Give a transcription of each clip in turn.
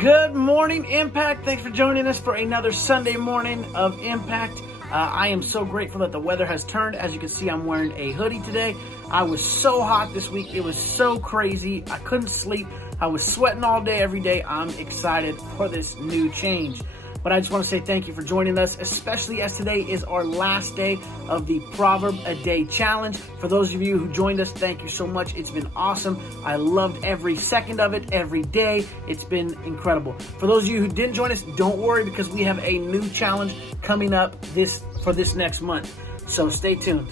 Good morning, Impact. Thanks for joining us for another Sunday morning of Impact. I am so grateful that the weather has turned. As you can see, I'm wearing a hoodie today. I was so hot this week. It was so crazy. I couldn't sleep. I was sweating all day, every day. I'm excited for this new change. But I just want to say thank you for joining us, especially as today is our last day of the Proverb a Day Challenge. For those of you who joined us, thank you so much. It's been awesome. I loved every second of it, every day. It's been incredible. For those of you who didn't join us, don't worry, because we have a new challenge coming up for this next month. So stay tuned.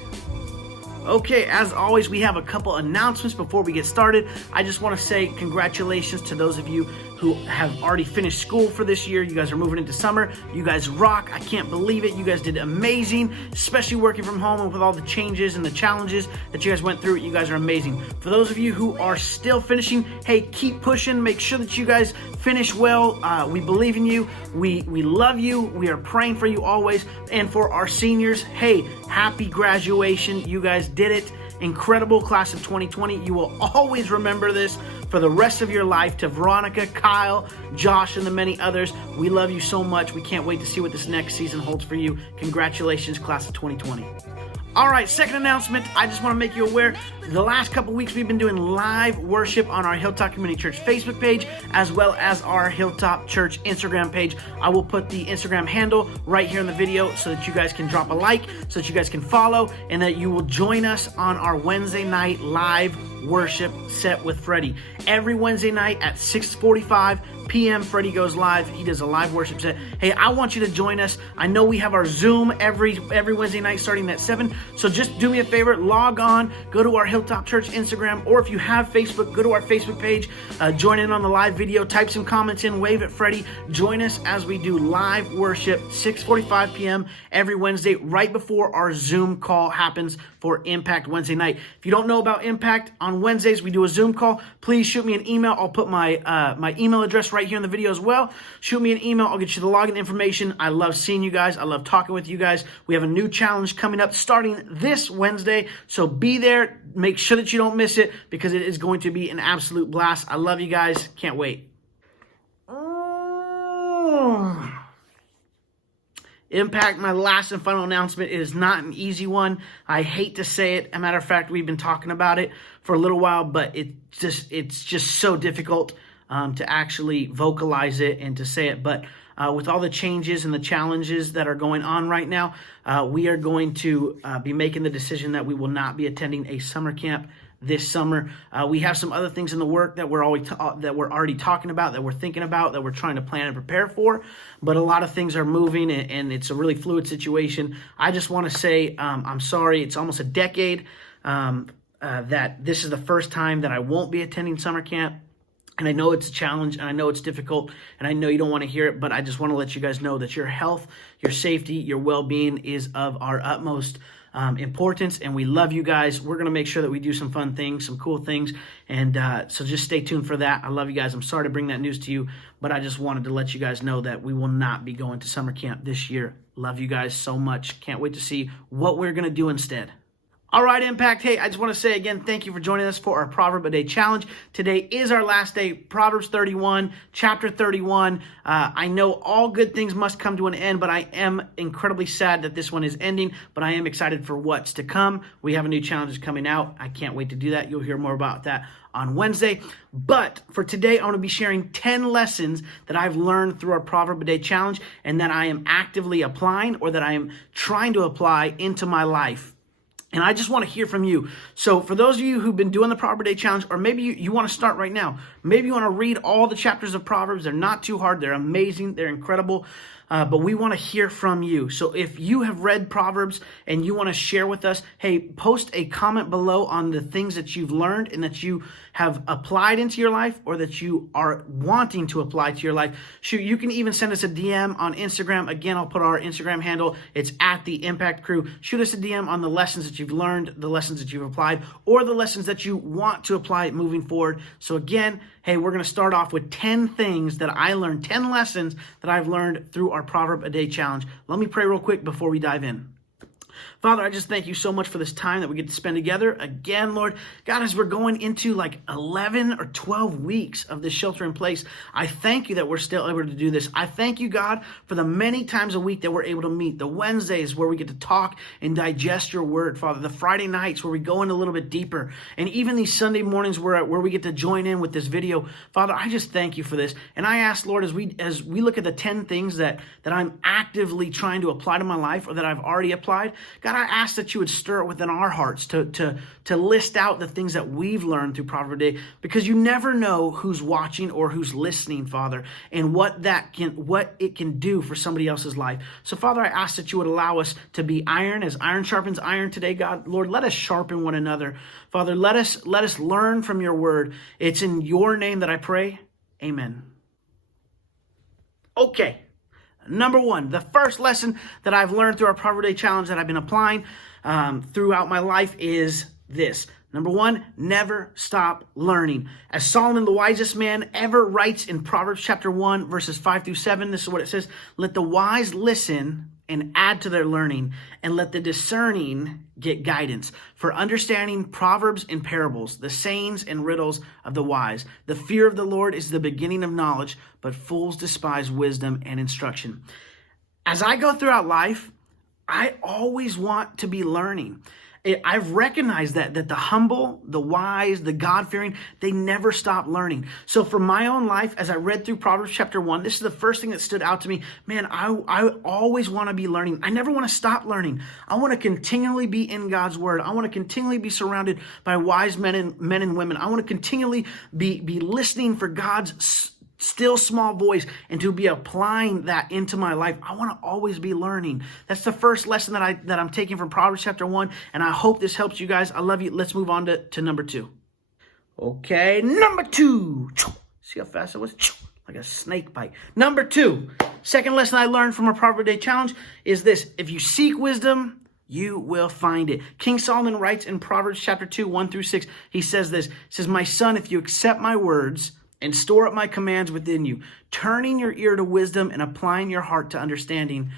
Okay, as always, we have a couple announcements before we get started. I just want to say congratulations to those of you who have already finished school for this year. You guys are moving into summer. You guys rock. I can't believe it. You guys did amazing, especially working from home and with all the changes and the challenges that you guys went through. You guys are amazing. For those of you who are still finishing, hey, keep pushing. Make sure that you guys finish well. We believe in you. We love you. We are praying for you always. And for our seniors, hey, happy graduation. You guys did it. Incredible class of 2020. You will always remember this for the rest of your life. To Veronica, Kyle, Josh, and the many others, we love you so much. We can't wait to see what this next season holds for you. Congratulations, class of 2020. All right, second announcement. I just want to make you aware, the last couple weeks we've been doing live worship on our Hilltop Community Church Facebook page, as well as our Hilltop Church Instagram page. I will put the Instagram handle right here in the video so that you guys can drop a like, so that you guys can follow, and that you will join us on our Wednesday night live worship set with Freddie. Every Wednesday night at 6:45 p.m. Freddie goes live. He does a live worship set. Hey, I want you to join us. I know we have our Zoom every Wednesday night starting at 7. So just do me a favor, log on, go to our Hilltop Church Instagram, or if you have Facebook, go to our Facebook page, join in on the live video, type some comments in, wave at Freddie. Join us as we do live worship, 6:45 p.m. every Wednesday, right before our Zoom call happens for Impact Wednesday night. If you don't know about Impact, on Wednesdays we do a Zoom call. Please shoot me an email. I'll put my email address right here in the video as well. Shoot me an email. I'll get you the login information. I love seeing you guys. I love talking with you guys. We have a new challenge coming up starting this Wednesday, so be there. Make sure that you don't miss it, because it is going to be an absolute blast. I love you guys. Can't wait. Impact, my last and final announcement. It is not an easy one. I hate to say it. As a matter of fact, we've been talking about it for a little while, but it's just so difficult to actually vocalize it and to say it. But with all the changes and the challenges that are going on right now, we are going to be making the decision that we will not be attending a summer camp this summer. We have some other things in the work that we're already talking about, that we're thinking about, that we're trying to plan and prepare for. But a lot of things are moving, and it's a really fluid situation. I just want to say I'm sorry. It's almost a decade that this is the first time that I won't be attending summer camp. And I know it's a challenge, and I know it's difficult, and I know you don't want to hear it, but I just want to let you guys know that your health, your safety, your well-being is of our utmost importance, and we love you guys. We're going to make sure that we do some fun things, some cool things, and so just stay tuned for that. I love you guys. I'm sorry to bring that news to you, but I just wanted to let you guys know that we will not be going to summer camp this year. Love you guys so much. Can't wait to see what we're going to do instead. All right, Impact. Hey, I just want to say again, thank you for joining us for our Proverb a Day Challenge. Today is our last day, Proverbs 31, chapter 31. I know all good things must come to an end, but I am incredibly sad that this one is ending, but I am excited for what's to come. We have a new challenge coming out. I can't wait to do that. You'll hear more about that on Wednesday. But for today, I want to be sharing 10 lessons that I've learned through our Proverb a Day Challenge, and that I am actively applying, or that I am trying to apply into my life. And I just want to hear from you. So for those of you who've been doing the Proverb Day Challenge, or maybe you want to start right now, maybe you want to read all the chapters of Proverbs. They're not too hard. They're amazing. They're incredible. But we want to hear from you. So if you have read Proverbs and you want to share with us, hey, post a comment below on the things that you've learned and that you have applied into your life, or that you are wanting to apply to your life. Shoot, you can even send us a DM on Instagram. Again, I'll put our Instagram handle. It's @the_Impact_Crew. Shoot us a DM on the lessons that you've learned, the lessons that you've applied, or the lessons that you want to apply moving forward. So again, hey, we're going to start off with 10 things that I learned, 10 lessons that I've learned through our Proverb a Day Challenge. Let me pray real quick before we dive in. Father, I just thank you so much for this time that we get to spend together. Again, Lord, God, as we're going into like 11 or 12 weeks of this shelter in place, I thank you that we're still able to do this. I thank you, God, for the many times a week that we're able to meet. The Wednesdays where we get to talk and digest your word, Father. The Friday nights where we go in a little bit deeper. And even these Sunday mornings where we get to join in with this video. Father, I just thank you for this. And I ask, Lord, as we look at the 10 things that I'm actively trying to apply to my life or that I've already applied, God, I ask that you would stir it within our hearts to list out the things that we've learned through Proverb Day, because you never know who's watching or who's listening, Father, and what it can do for somebody else's life. So, Father, I ask that you would allow us to be iron as iron sharpens iron today, God. Lord, let us sharpen one another. Father, let us learn from your word. It's in your name that I pray. Amen. Okay. Number one, the first lesson that I've learned through our Proverb Day Challenge that I've been applying throughout my life is this. Number one, never stop learning. As Solomon, the wisest man ever, writes in Proverbs chapter 1, verses 5 through 7, this is what it says: "Let the wise listen and add to their learning, and let the discerning get guidance. For understanding proverbs and parables, the sayings and riddles of the wise. The fear of the Lord is the beginning of knowledge, but fools despise wisdom and instruction." As I go throughout life, I always want to be learning. I've recognized that the humble, the wise, the God-fearing, they never stop learning. So for my own life, as I read through Proverbs chapter 1, this is the first thing that stood out to me. Man, I always want to be learning. I never want to stop learning. I want to continually be in God's word. I want to continually be surrounded by wise men and women. I want to continually be listening for God's still small voice and to be applying that into my life. I want to always be learning. That's the first lesson that I'm taking from Proverbs chapter 1, and I hope this helps you guys. I love you. Let's move on to number 2. Okay, number 2. See how fast it was? Like a snake bite. Number 2. Second lesson I learned from our Proverb Day Challenge is this: if you seek wisdom, you will find it. King Solomon writes in Proverbs chapter 2, 1 through 6, he says this. He says, "My son, if you accept my words and store up my commands within you, turning your ear to wisdom and applying your heart to understanding.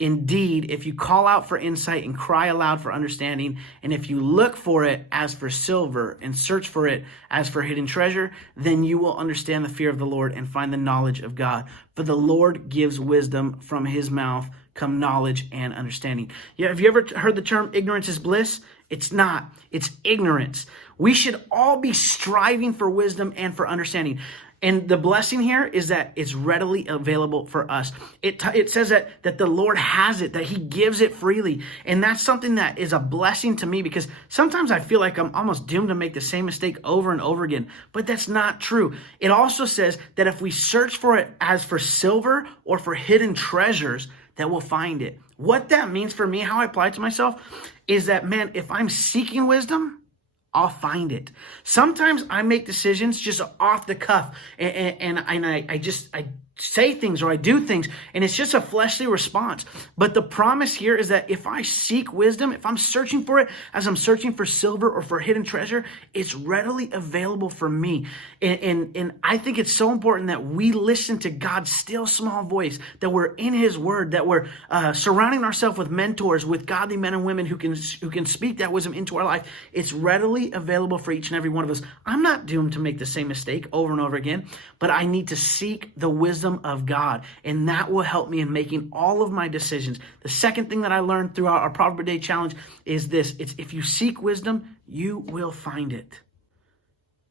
Indeed, if you call out for insight and cry aloud for understanding, and if you look for it as for silver and search for it as for hidden treasure, then you will understand the fear of the Lord and find the knowledge of God. For the Lord gives wisdom, from his mouth come knowledge and understanding." Yeah, have you ever heard the term ignorance is bliss? It's not. It's ignorance. We should all be striving for wisdom and for understanding. And the blessing here is that it's readily available for us. It says that the Lord has it, that he gives it freely. And that's something that is a blessing to me, because sometimes I feel like I'm almost doomed to make the same mistake over and over again. But that's not true. It also says that if we search for it as for silver or for hidden treasures, that we'll find it. What that means for me, how I apply it to myself, is that, man, if I'm seeking wisdom, I'll find it. Sometimes I make decisions just off the cuff, and I say things or I do things, and it's just a fleshly response. But the promise here is that if I seek wisdom, if I'm searching for it as I'm searching for silver or for hidden treasure, it's readily available for me. And I think it's so important that we listen to God's still small voice, that we're in his word, that we're surrounding ourselves with mentors, with godly men and women who can speak that wisdom into our life. It's readily available for each and every one of us. I'm not doomed to make the same mistake over and over again, but I need to seek the wisdom of God, and that will help me in making all of my decisions. The second thing that I learned throughout our Proverb Day Challenge is this: it's if you seek wisdom, you will find it.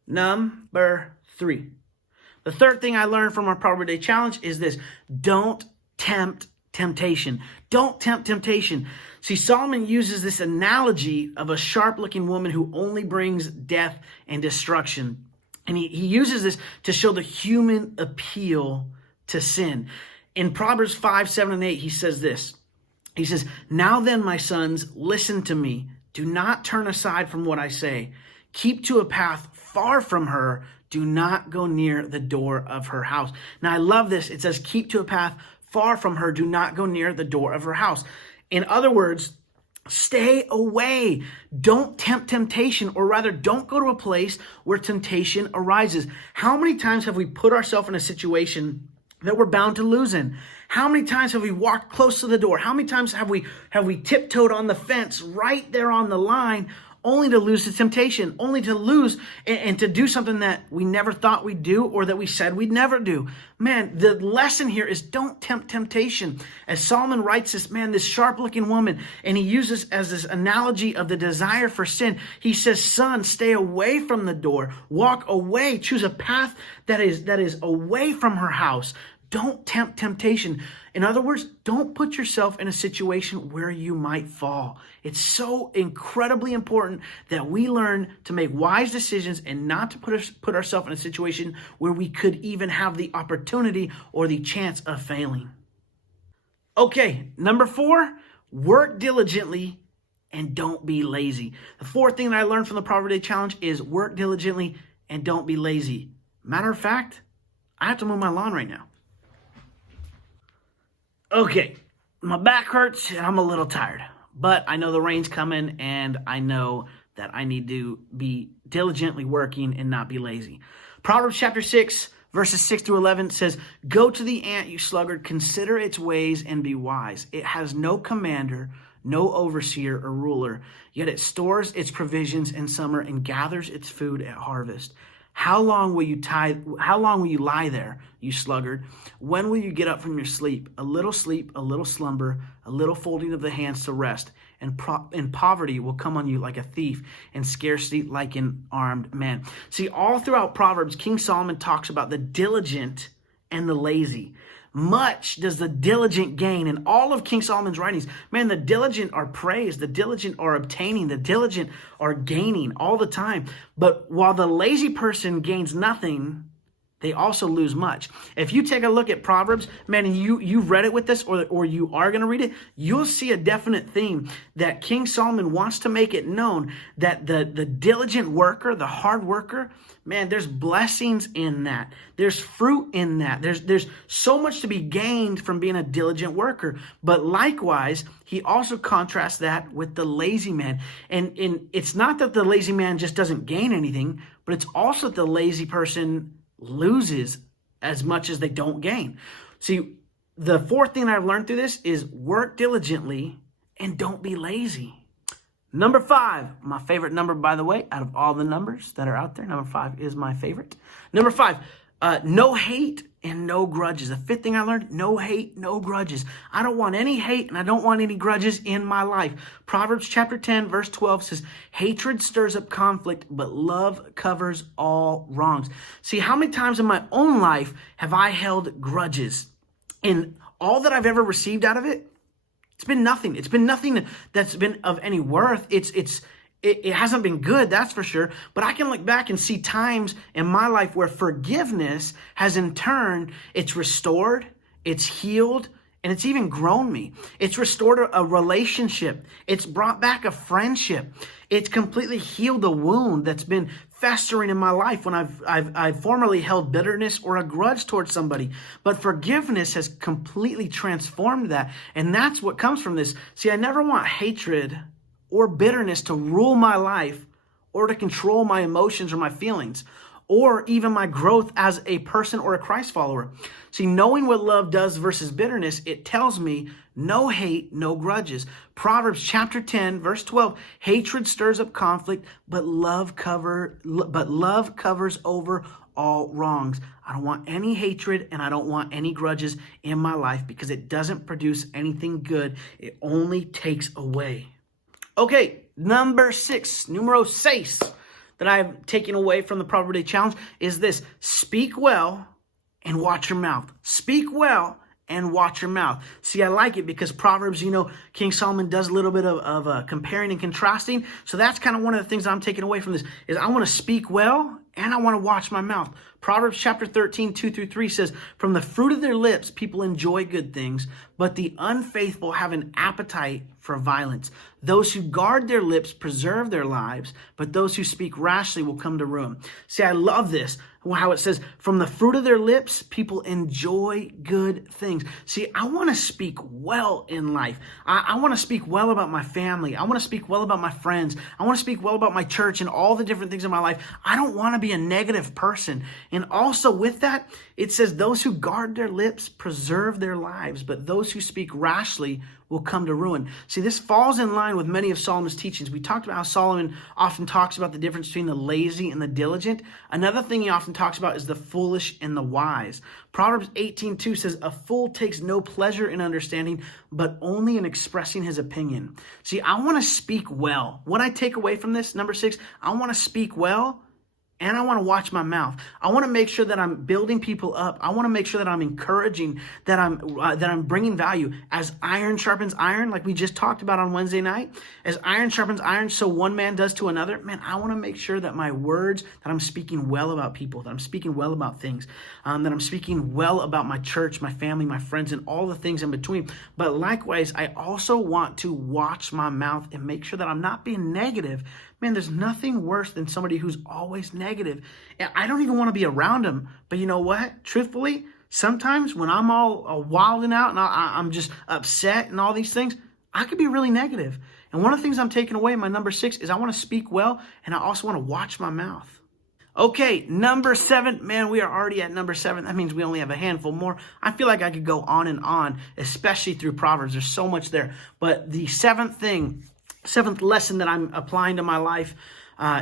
Number 3. The third thing I learned from our Proverb Day Challenge is this: don't tempt temptation. Don't tempt temptation. See, Solomon uses this analogy of a sharp-looking woman who only brings death and destruction. And he uses this to show the human appeal to sin. In Proverbs 5, 7, and 8, he says this. He says, "Now then, my sons, listen to me. Do not turn aside from what I say. Keep to a path far from her. Do not go near the door of her house." Now, I love this. It says, keep to a path far from her. Do not go near the door of her house. In other words, stay away. Don't tempt temptation, or rather, don't go to a place where temptation arises. How many times have we put ourselves in a situation that we're bound to lose in. How many times have we walked close to the door? How many times have we tiptoed on the fence right there on the line, only to lose to temptation, only to lose and to do something that we never thought we'd do or that we said we'd never do? Man, the lesson here is don't tempt temptation. As Solomon writes this sharp-looking woman, and he uses as this analogy of the desire for sin. He says, son, stay away from the door. Walk away. Choose a path that is away from her house. Don't tempt temptation. In other words, don't put yourself in a situation where you might fall. It's so incredibly important that we learn to make wise decisions and not to put ourselves in a situation where we could even have the opportunity or the chance of failing. Okay, number 4, work diligently and don't be lazy. The fourth thing that I learned from the Proverb Day Challenge is work diligently and don't be lazy. Matter of fact, I have to mow my lawn right now. Okay, my back hurts and I'm a little tired, but I know the rain's coming and I know that I need to be diligently working and not be lazy. Proverbs chapter 6, verses 6 through 11 says, go to the ant, you sluggard, consider its ways and be wise. It has no commander, no overseer or ruler, yet it stores its provisions in summer and gathers its food at harvest. How long will you lie there, you sluggard? When will you get up from your sleep, a little slumber, a little folding of the hands to rest, and poverty will come on you like a thief, and scarcity like an armed man. See, all throughout Proverbs, King Solomon talks about the diligent and the lazy. Much does the diligent gain in all of King Solomon's writings. Man, the diligent are praised. The diligent are obtaining. The diligent are gaining all the time. But while the lazy person gains nothing, they also lose much. If you take a look at Proverbs, man, and you've read it with us or you are going to read it, you'll see a definite theme that King Solomon wants to make it known that the diligent worker, the hard worker, man, there's blessings in that. There's fruit in that. There's so much to be gained from being a diligent worker. But likewise, he also contrasts that with the lazy man. And it's not that the lazy man just doesn't gain anything, but it's also that the lazy person loses as much as they don't gain. See, the fourth thing I've learned through this is work diligently and don't be lazy. Number 5, my favorite number, by the way, out of all the numbers that are out there, number 5 is my favorite. Number 5, no hate and no grudges. The fifth thing I learned, no hate, no grudges. I don't want any hate and I don't want any grudges in my life. Proverbs chapter 10, verse 12 says, hatred stirs up conflict, but love covers all wrongs. See, how many times in my own life have I held grudges? And all that I've ever received out of it, it's been nothing. It's been nothing that's been of any worth. It hasn't been good, that's for sure. But I can look back and see times in my life where forgiveness has in turn, it's restored, it's healed, and it's even grown me. It's restored a relationship. It's brought back a friendship. It's completely healed a wound that's been festering in my life when I've formerly held bitterness or a grudge towards somebody. But forgiveness has completely transformed that. And that's what comes from this. See, I never want hatred or bitterness to rule my life or to control my emotions or my feelings or even my growth as a person or a Christ follower. See, knowing what love does versus bitterness, it tells me no hate, no grudges. Proverbs chapter 10, verse 12, hatred stirs up conflict, but love covers over all wrongs. I don't want any hatred and I don't want any grudges in my life because it doesn't produce anything good. It only takes away. Okay, number 6, numero 6, that I've taken away from the Proverb Day Challenge is this: speak well and watch your mouth. Speak well and watch your mouth. See, I like it because Proverbs, King Solomon does a little bit of comparing and contrasting. So that's kind of one of the things I'm taking away from this is I want to speak well and I want to watch my mouth. Proverbs chapter 13, 2-3 says, from the fruit of their lips, people enjoy good things, but the unfaithful have an appetite for violence. Those who guard their lips preserve their lives, but those who speak rashly will come to ruin. See, I love this. how it says, from the fruit of their lips, people enjoy good things. See, I want to speak well in life. I want to speak well about my family. I want to speak well about my friends. I want to speak well about my church and all the different things in my life. I don't want to be a negative person. And also with that, it says, those who guard their lips preserve their lives, but those who speak rashly will come to ruin. See, this falls in line with many of Solomon's teachings. We talked about how Solomon often talks about the difference between the lazy and the diligent. Another thing he often talks about is the foolish and the wise. Proverbs 18:2 says, a fool takes no pleasure in understanding, but only in expressing his opinion. See, I want to speak well. What I take away from this, number 6, I want to speak well. And I want to watch my mouth. I want to make sure that I'm building people up. I want to make sure that I'm encouraging, that I'm bringing value. As iron sharpens iron, like we just talked about on Wednesday night, as iron sharpens iron, so one man does to another. Man, I want to make sure that my words, that I'm speaking well about people, that I'm speaking well about things, that I'm speaking well about my church, my family, my friends, and all the things in between. But likewise, I also want to watch my mouth and make sure that I'm not being negative. Man, there's nothing worse than somebody who's always negative. And I don't even want to be around them. But you know what? Truthfully, sometimes when I'm all wilding out and I'm just upset and all these things, I could be really negative. And one of the things I'm taking away, my number 6, is I want to speak well, and I also want to watch my mouth. Okay, number 7. Man, we are already at number 7. That means we only have a handful more. I feel like I could go on and on, especially through Proverbs. There's so much there. But the seventh lesson that I'm applying to my life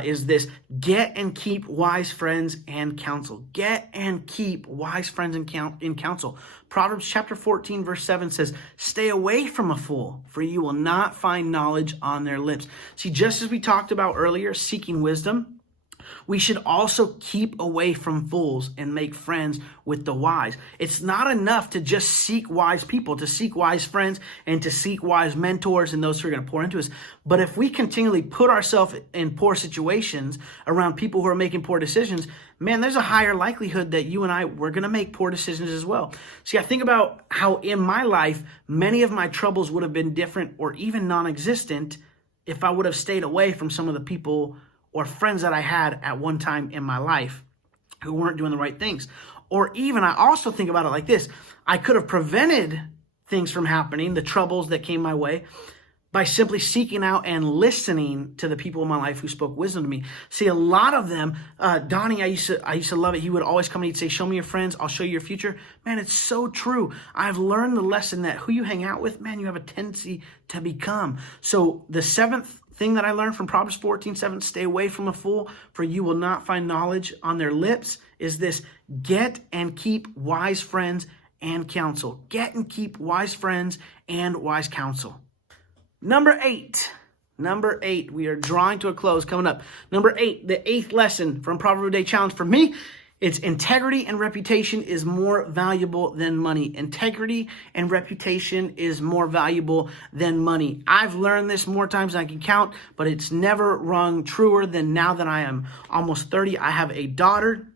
is this: get and keep wise friends and counsel. Get and keep wise friends in counsel. Proverbs chapter 14 verse 7 says, stay away from a fool, for you will not find knowledge on their lips. See, just as we talked about earlier, seeking wisdom, we should also keep away from fools and make friends with the wise. It's not enough to just seek wise people, to seek wise friends, and to seek wise mentors and those who are going to pour into us. But if we continually put ourselves in poor situations around people who are making poor decisions, man, there's a higher likelihood that you and I, we're going to make poor decisions as well. See, I think about how in my life, many of my troubles would have been different or even non-existent if I would have stayed away from some of the people or friends that I had at one time in my life who weren't doing the right things. Or even, I also think about it like this: I could have prevented things from happening, the troubles that came my way, by simply seeking out and listening to the people in my life who spoke wisdom to me. See, a lot of them, Donnie, I used to love it. He would always come and he'd say, show me your friends, I'll show you your future. Man, it's so true. I've learned the lesson that who you hang out with, man, you have a tendency to become. So the 7th thing that I learned from Proverbs 14:7, stay away from a fool, for you will not find knowledge on their lips, is this: get and keep wise friends and counsel. Get and keep wise friends and wise counsel. Number 8, we are drawing to a close coming up. Number 8, the 8th lesson from Proverb Day Challenge for me, it's integrity and reputation is more valuable than money. Integrity and reputation is more valuable than money. I've learned this more times than I can count, but it's never rung truer than now that I am almost 30. I have a daughter.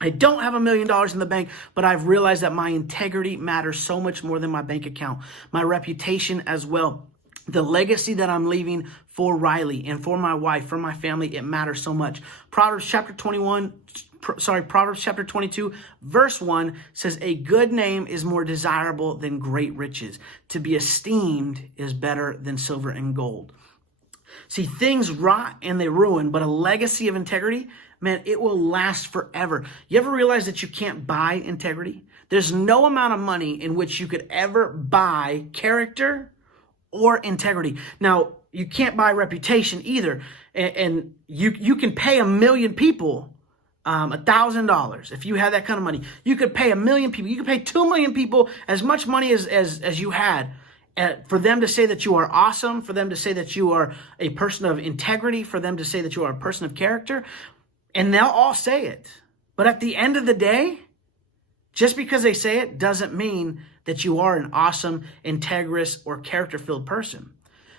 I don't have $1 million in the bank, but I've realized that my integrity matters so much more than my bank account. My reputation as well. The legacy that I'm leaving for Riley and for my wife, for my family, it matters so much. Proverbs chapter 22, verse 1 says, a good name is more desirable than great riches. To be esteemed is better than silver and gold. See, things rot and they ruin, but a legacy of integrity, man, it will last forever. You ever realize that you can't buy integrity? There's no amount of money in which you could ever buy character or integrity. Now, you can't buy reputation either. And you can pay 1 million people $1,000. If you had that kind of money, you could pay 1 million people. You could pay 2 million people as much money as you had for them to say that you are awesome, for them to say that you are a person of integrity, for them to say that you are a person of character. And they'll all say it. But at the end of the day, just because they say it doesn't mean that you are an awesome, integrous, or character-filled person.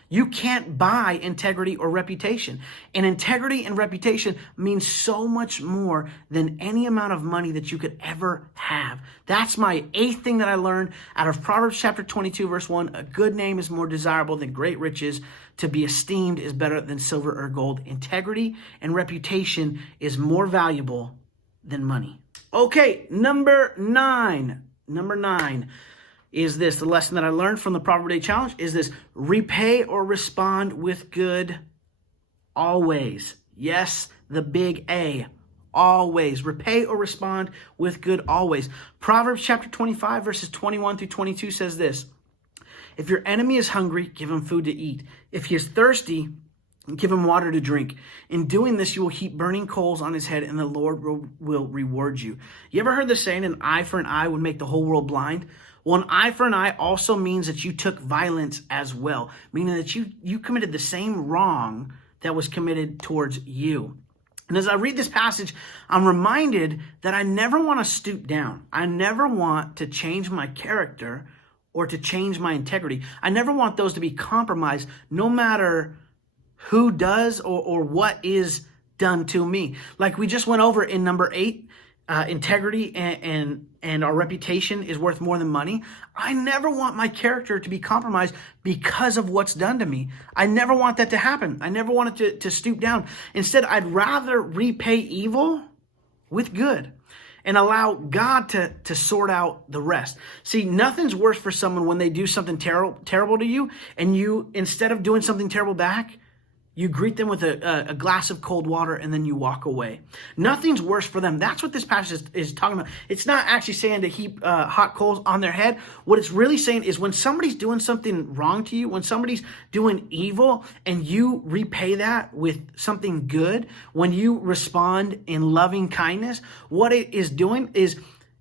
You can't buy integrity or reputation. And integrity and reputation means so much more than any amount of money that you could ever have. That's my 8th thing that I learned out of Proverbs chapter 22, verse 1. A good name is more desirable than great riches. To be esteemed is better than silver or gold. Integrity and reputation is more valuable than money. Okay, number nine. Number nine is this. The lesson that I learned from the Proverb Day Challenge is this: repay or respond with good always. Yes, the big A. Always. Repay or respond with good always. Proverbs chapter 25, verses 21 through 22 says this: if your enemy is hungry, give him food to eat. If he is thirsty, give him water to drink. In doing this, you will heap burning coals on his head, and the Lord will reward you. You ever heard the saying, an eye for an eye would make the whole world blind? Well, an eye for an eye also means that you took violence as well, meaning that you committed the same wrong that was committed towards you. And as I read this passage, I'm reminded that I never want to stoop down. I never want to change my character or to change my integrity. I never want those to be compromised, no matter who does or what is done to me. Like we just went over in number 8, integrity and our reputation is worth more than money. I never want my character to be compromised because of what's done to me. I never want that to happen. I never want it to stoop down. Instead, I'd rather repay evil with good and allow God to sort out the rest. See, nothing's worse for someone when they do something terrible to you, and you, instead of doing something terrible back, you greet them with a glass of cold water and then you walk away. Nothing's worse for them. That's what this passage is talking about. It's not actually saying to heap hot coals on their head. What it's really saying is when somebody's doing something wrong to you, when somebody's doing evil and you repay that with something good, when you respond in loving kindness, what it is doing is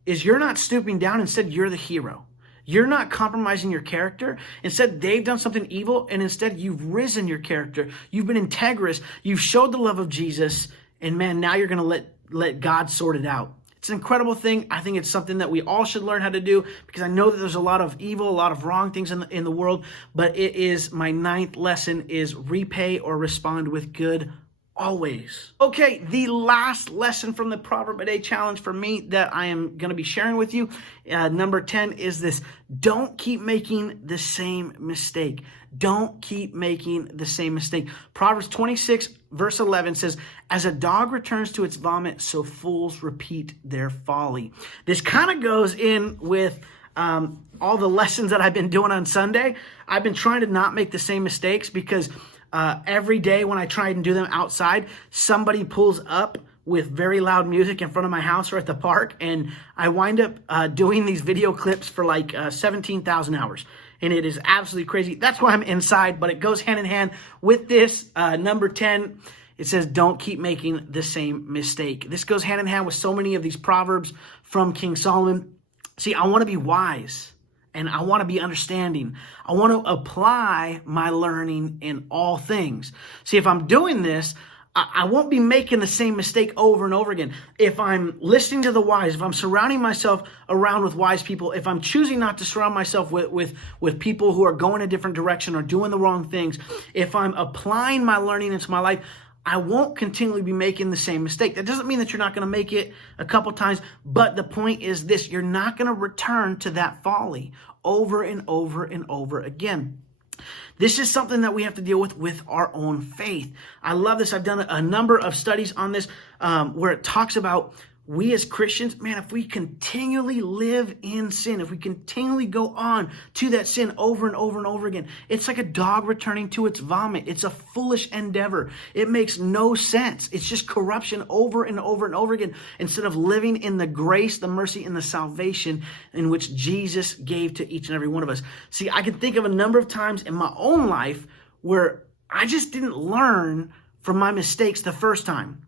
you're not stooping down. Instead, you're the hero. You're not compromising your character. Instead, they've done something evil, and instead you've risen your character. You've been integrous. You've showed the love of Jesus, and man, now you're going to let God sort it out. It's an incredible thing. I think it's something that we all should learn how to do, because I know that there's a lot of evil, a lot of wrong things in the world, but it is my 9th lesson is repay or respond with good always. Okay, the last lesson from the Proverb a Day Challenge for me that I am going to be sharing with you, number 10, is this: don't keep making the same mistake. Don't keep making the same mistake. Proverbs 26, verse 11 says, as a dog returns to its vomit, so fools repeat their folly. This kind of goes in with all the lessons that I've been doing on Sunday. I've been trying to not make the same mistakes because every day when I try and do them outside, somebody pulls up with very loud music in front of my house or at the park, and I wind up doing these video clips for like 17,000 hours. And it is absolutely crazy. That's why I'm inside, but it goes hand in hand with this. Number 10, it says, don't keep making the same mistake. This goes hand in hand with so many of these Proverbs from King Solomon. See, I want to be wise. And I want to be understanding. I want to apply my learning in all things. See, if I'm doing this, I won't be making the same mistake over and over again. If I'm listening to the wise, if I'm surrounding myself around with wise people, if I'm choosing not to surround myself with people who are going a different direction or doing the wrong things, if I'm applying my learning into my life, I won't continually be making the same mistake. That doesn't mean that you're not going to make it a couple times, but the point is this: you're not going to return to that folly over and over and over again. This is something that we have to deal with our own faith. I love this. I've done a number of studies on this where it talks about we as Christians, man, if we continually live in sin, if we continually go on to that sin over and over and over again, it's like a dog returning to its vomit. It's a foolish endeavor. It makes no sense. It's just corruption over and over and over again, instead of living in the grace, the mercy, and the salvation in which Jesus gave to each and every one of us. See, I can think of a number of times in my own life where I just didn't learn from my mistakes the first time.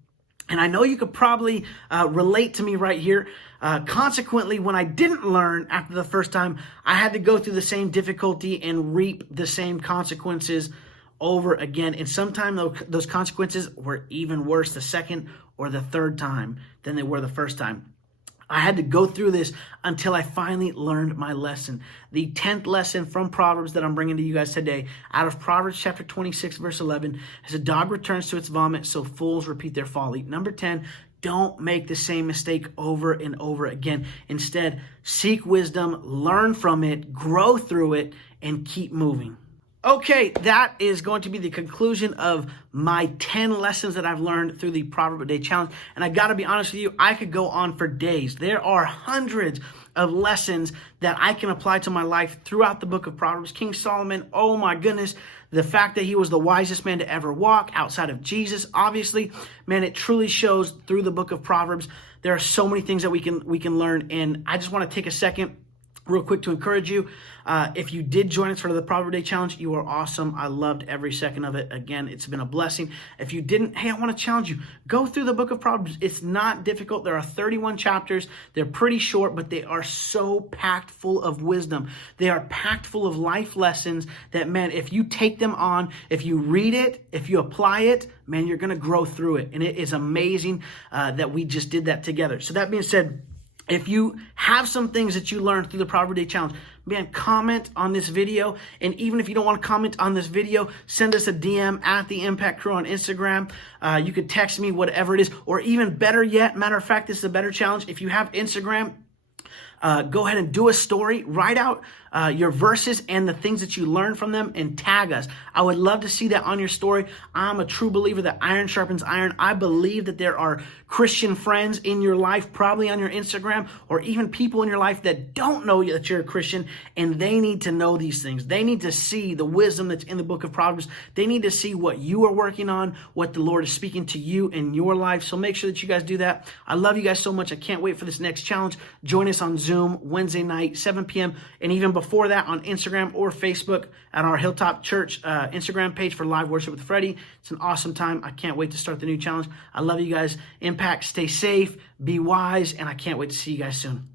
And I know you could probably relate to me right here. Consequently, when I didn't learn after the first time, I had to go through the same difficulty and reap the same consequences over again. And sometimes those consequences were even worse the second or the third time than they were the first time. I had to go through this until I finally learned my lesson. The 10th lesson from Proverbs that I'm bringing to you guys today, out of Proverbs chapter 26, verse 11, as a dog returns to its vomit, so fools repeat their folly. Number 10, don't make the same mistake over and over again. Instead, seek wisdom, learn from it, grow through it, and keep moving. Okay, that is going to be the conclusion of my 10 lessons that I've learned through the Proverb a Day Challenge. And I got to be honest with you, I could go on for days. There are hundreds of lessons that I can apply to my life throughout the book of Proverbs. King Solomon, oh my goodness, the fact that he was the wisest man to ever walk outside of Jesus, obviously, man, it truly shows through the book of Proverbs. There are so many things that we can learn. And I just want to take a second real quick to encourage you. If you did join us for the Proverb Day Challenge, you are awesome. I loved every second of it. Again, it's been a blessing. If you didn't, hey, I want to challenge you. Go through the book of Proverbs. It's not difficult. There are 31 chapters. They're pretty short, but they are so packed full of wisdom. They are packed full of life lessons that, man, if you take them on, if you read it, if you apply it, man, you're going to grow through it. And it is amazing that we just did that together. So that being said, if you have some things that you learned through the Proverb Day Challenge, man, comment on this video. And even if you don't want to comment on this video, send us a DM at the Impact Crew on Instagram. You could text me, whatever it is. Or even better yet, matter of fact, this is a better challenge. If you have Instagram, go ahead and do a story. Write out your verses and the things that you learned from them and tag us. I would love to see that on your story. I'm a true believer that iron sharpens iron. I believe that there are Christian friends in your life, probably on your Instagram, or even people in your life that don't know that you're a Christian, and they need to know these things. They need to see the wisdom that's in the book of Proverbs. They need to see what you are working on, what the Lord is speaking to you in your life. So make sure that you guys do that. I love you guys so much. I can't wait for this next challenge. Join us on Zoom Wednesday night, 7 p.m. and even before that on Instagram or Facebook at our Hilltop Church Instagram page for live worship with Freddie. It's an awesome time. I can't wait to start the new challenge. I love you guys. Impact, stay safe, be wise, and I can't wait to see you guys soon.